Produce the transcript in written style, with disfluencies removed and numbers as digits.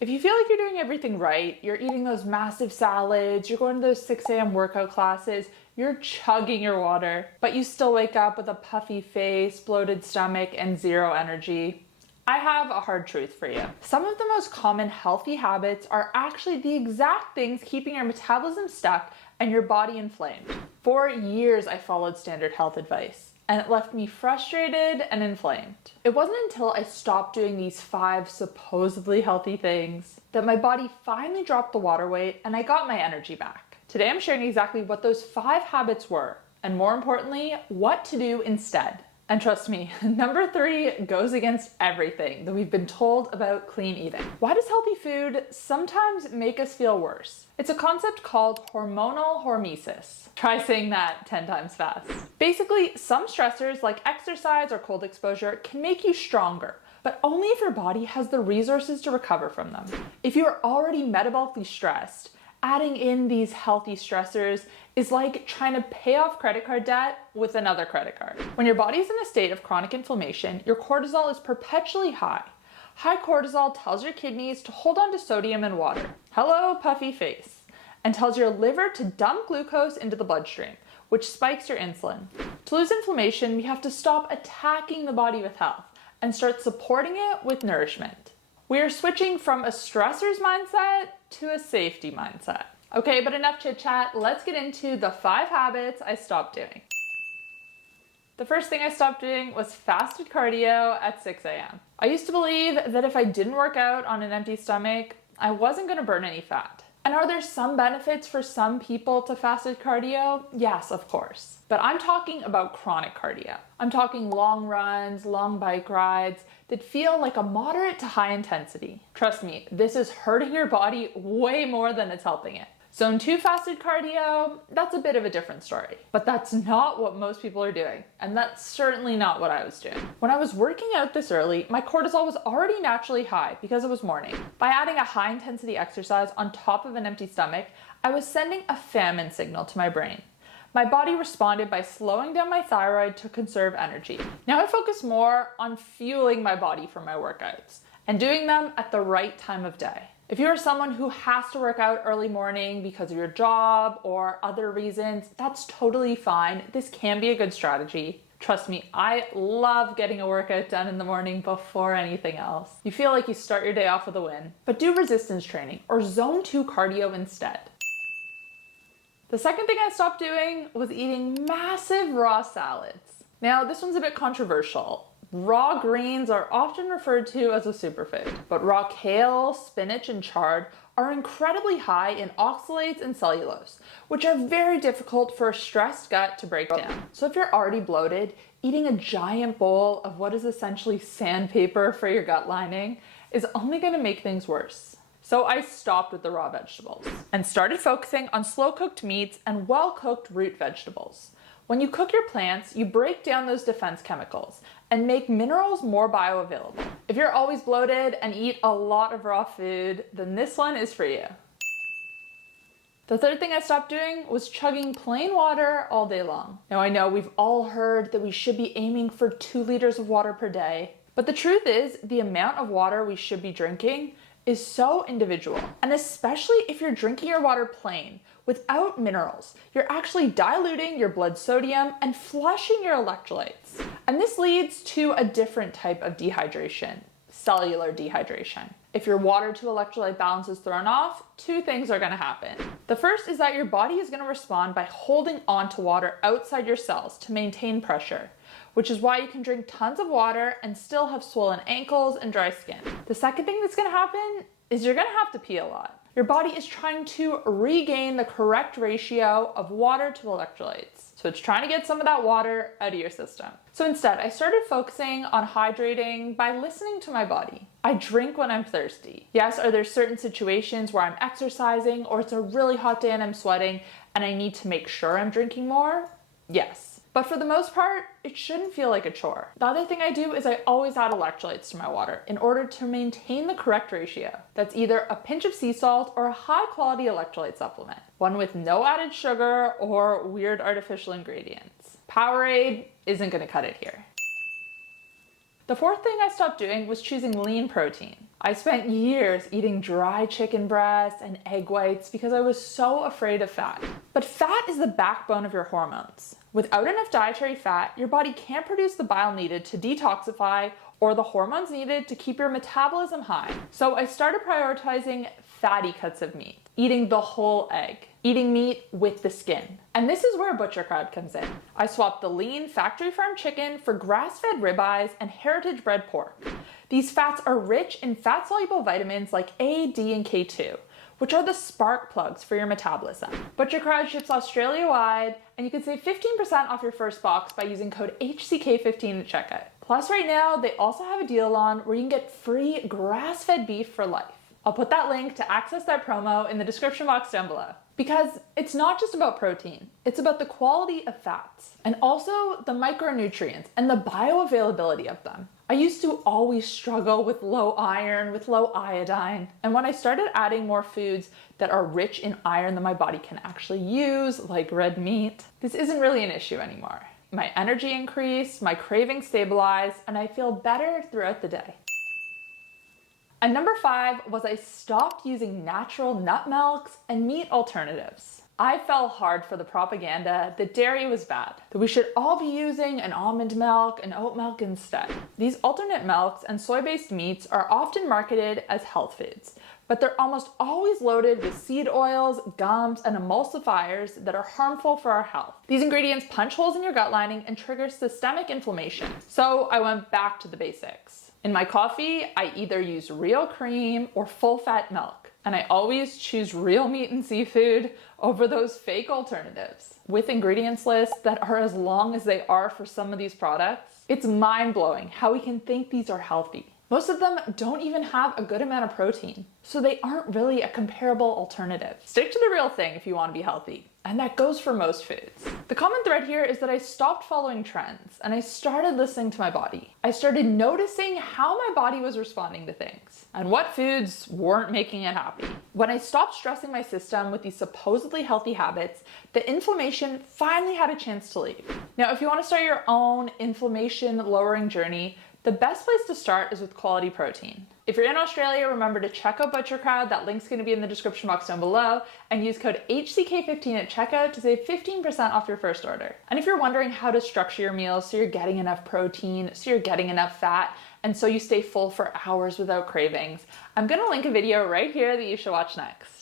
If you feel like you're doing everything right, you're eating those massive salads, you're going to those 6 a.m. workout classes, you're chugging your water, but you still wake up with a puffy face, bloated stomach, and zero energy, I have a hard truth for you. Some of the most common healthy habits are actually the exact things keeping your metabolism stuck and your body inflamed. For years, I followed standard health advice, and it left me frustrated and inflamed. It wasn't until I stopped doing these 5 supposedly healthy things that my body finally dropped the water weight and I got my energy back. Today I'm sharing exactly what those 5 habits were, and more importantly, what to do instead. And trust me, number 3 goes against everything that we've been told about clean eating. Why does healthy food sometimes make us feel worse? It's a concept called hormonal hormesis. Try saying that 10 times fast. Basically, some stressors like exercise or cold exposure can make you stronger, but only if your body has the resources to recover from them. If you're already metabolically stressed, adding in these healthy stressors is like trying to pay off credit card debt with another credit card. When your body's in a state of chronic inflammation, your cortisol is perpetually high. High cortisol tells your kidneys to hold on to sodium and water. Hello, puffy face. And tells your liver to dump glucose into the bloodstream, which spikes your insulin. To lose inflammation, we have to stop attacking the body with health and start supporting it with nourishment. We are switching from a stressors mindset to a safety mindset. Okay, but enough chit chat. Let's get into the 5 habits I stopped doing. The first thing I stopped doing was fasted cardio at 6 a.m. I used to believe that if I didn't work out on an empty stomach, I wasn't going to burn any fat. And are there some benefits for some people to fasted cardio? Yes, of course. But I'm talking about chronic cardio. I'm talking long runs, long bike rides that feel like a moderate to high intensity. Trust me, this is hurting your body way more than it's helping it. Zone 2 fasted cardio, that's a bit of a different story. But that's not what most people are doing. And that's certainly not what I was doing. When I was working out this early, my cortisol was already naturally high because it was morning. By adding a high intensity exercise on top of an empty stomach, I was sending a famine signal to my brain. My body responded by slowing down my thyroid to conserve energy. Now I focus more on fueling my body for my workouts and doing them at the right time of day. If you're someone who has to work out early morning because of your job or other reasons, that's totally fine. This can be a good strategy. Trust me, I love getting a workout done in the morning before anything else. You feel like you start your day off with a win. But do resistance training or zone 2 cardio instead. The second thing I stopped doing was eating massive raw salads. Now, this one's a bit controversial. Raw greens are often referred to as a superfood, but raw kale, spinach, and chard are incredibly high in oxalates and cellulose, which are very difficult for a stressed gut to break down. So if you're already bloated, eating a giant bowl of what is essentially sandpaper for your gut lining is only going to make things worse. So I stopped with the raw vegetables and started focusing on slow-cooked meats and well-cooked root vegetables. When you cook your plants, you break down those defense chemicals and make minerals more bioavailable. If you're always bloated and eat a lot of raw food, then this one is for you. The third thing I stopped doing was chugging plain water all day long. Now I know we've all heard that we should be aiming for 2 liters of water per day, but the truth is the amount of water we should be drinking is so individual. And especially if you're drinking your water plain, without minerals, you're actually diluting your blood sodium and flushing your electrolytes. And this leads to a different type of dehydration, cellular dehydration. If your water to electrolyte balance is thrown off, 2 things are gonna happen. The first is that your body is gonna respond by holding on to water outside your cells to maintain pressure, which is why you can drink tons of water and still have swollen ankles and dry skin. The second thing that's gonna happen is you're gonna have to pee a lot. Your body is trying to regain the correct ratio of water to electrolytes. So it's trying to get some of that water out of your system. So instead, I started focusing on hydrating by listening to my body. I drink when I'm thirsty. Yes, are there certain situations where I'm exercising or it's a really hot day and I'm sweating and I need to make sure I'm drinking more? Yes. But for the most part, it shouldn't feel like a chore. The other thing I do is I always add electrolytes to my water in order to maintain the correct ratio. That's either a pinch of sea salt or a high quality electrolyte supplement, one with no added sugar or weird artificial ingredients. Powerade isn't gonna cut it here. The fourth thing I stopped doing was choosing lean protein. I spent years eating dry chicken breasts and egg whites because I was so afraid of fat. But fat is the backbone of your hormones. Without enough dietary fat, your body can't produce the bile needed to detoxify or the hormones needed to keep your metabolism high. So I started prioritizing fatty cuts of meat, eating the whole egg, eating meat with the skin. And this is where Butcher Crowd comes in. I swapped the lean factory farm chicken for grass-fed ribeyes and heritage bred pork. These fats are rich in fat-soluble vitamins like A, D, and K2, which are the spark plugs for your metabolism. Butcher Crowd ships Australia-wide, and you can save 15% off your first box by using code HCK15 at checkout. Plus right now, they also have a deal on where you can get free grass-fed beef for life. I'll put that link to access that promo in the description box down below. Because it's not just about protein, it's about the quality of fats and also the micronutrients and the bioavailability of them. I used to always struggle with low iron, with low iodine. And when I started adding more foods that are rich in iron that my body can actually use, like red meat, this isn't really an issue anymore. My energy increased, my cravings stabilized, and I feel better throughout the day. And number 5 was I stopped using natural nut milks and meat alternatives. I fell hard for the propaganda that dairy was bad, that we should all be using an almond milk and oat milk instead. These alternate milks and soy-based meats are often marketed as health foods, but they're almost always loaded with seed oils, gums, and emulsifiers that are harmful for our health. These ingredients punch holes in your gut lining and trigger systemic inflammation. So I went back to the basics. In my coffee, I either use real cream or full-fat milk, and I always choose real meat and seafood over those fake alternatives. With ingredients lists that are as long as they are for some of these products, it's mind-blowing how we can think these are healthy. Most of them don't even have a good amount of protein, so they aren't really a comparable alternative. Stick to the real thing if you want to be healthy, and that goes for most foods. The common thread here is that I stopped following trends and I started listening to my body. I started noticing how my body was responding to things and what foods weren't making it happy. When I stopped stressing my system with these supposedly healthy habits, the inflammation finally had a chance to leave. Now, if you want to start your own inflammation lowering journey, the best place to start is with quality protein. If you're in Australia, remember to check out Butcher Crowd. That link's going to be in the description box down below, and use code HCK15 at checkout to save 15% off your first order. And if you're wondering how to structure your meals so you're getting enough protein, so you're getting enough fat, and so you stay full for hours without cravings, I'm going to link a video right here that you should watch next.